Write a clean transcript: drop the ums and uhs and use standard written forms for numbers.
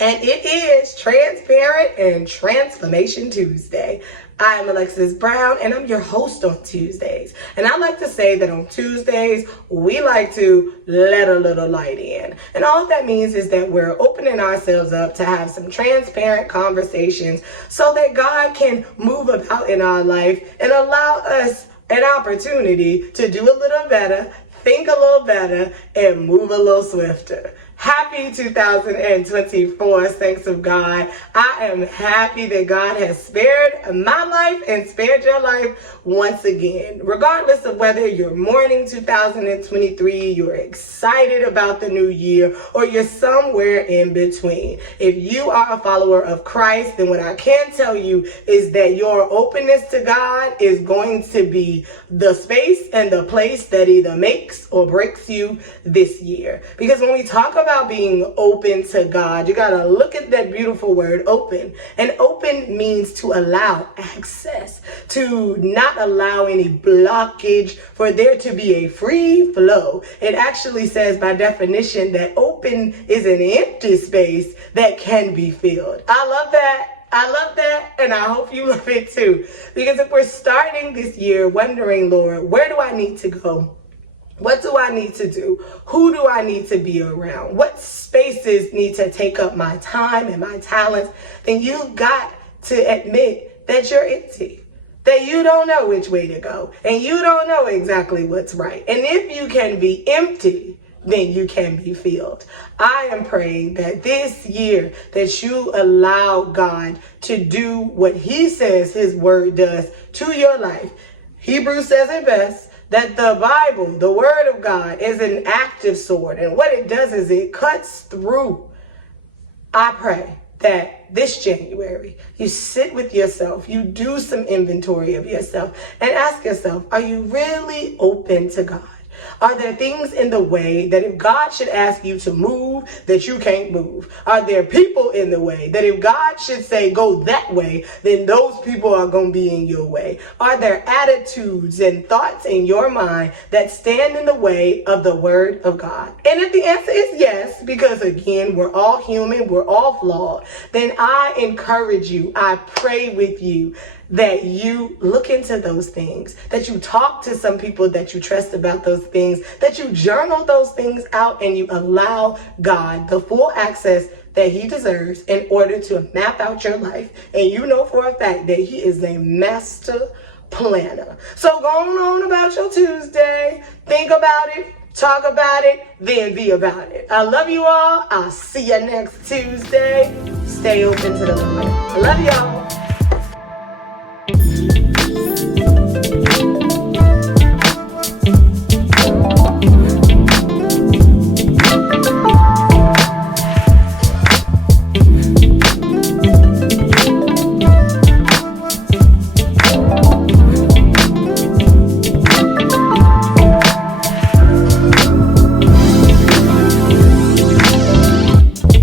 And it is Transparent and Transformation Tuesday. I am Alexis Brown, and I'm your host on Tuesdays. And I like to say that on Tuesdays, we like to let a little light in. And all that means is that we're opening ourselves up to have some transparent conversations so that God can move about in our life and allow us an opportunity to do a little better, think a little better, and move a little swifter. Happy 2024, saints of God. I am happy that God has spared my life and spared your life once again. Regardless of whether you're mourning 2023, you're excited about the new year, or you're somewhere in between. If you are a follower of Christ, then what I can tell you is that your openness to God is going to be the space and the place that either makes or breaks you this year. Because when we talk about being open to God, you got to look at that beautiful word open. And open means to allow access, to not allow any blockage, for there to be a free flow. It actually says by definition that open is an empty space that can be filled. I love that. I love that, and I hope you love it too. Because if we're starting this year wondering, Lord, where do I need to go? What do I need to do? Who do I need to be around? What spaces need to take up my time and my talents? Then you've got to admit that you're empty, that you don't know which way to go, and you don't know exactly what's right. And if you can be empty, then you can be filled. I am praying that this year that you allow God to do what he says his word does to your life. Hebrews says it best, that the Bible, the word of God, is an active sword. And what it does is it cuts through. I pray that this January, you sit with yourself, you do some inventory of yourself, and ask yourself, are you really open to God? Are there things in the way that if God should ask you to move, that you can't move? Are there people in the way that if God should say go that way, then those people are going to be in your way? Are there attitudes and thoughts in your mind that stand in the way of the word of God? And if the answer is yes, because again, we're all human, we're all flawed, then I encourage you, I pray with you, that you look into those things, that you talk to some people that you trust about those things, that you journal those things out, and you allow God the full access that he deserves in order to map out your life. And you know for a fact that he is a master planner. So go on about your Tuesday, think about it, talk about it, then be about it. I love you all. I'll see you next Tuesday. Stay open to the Lord. I love y'all.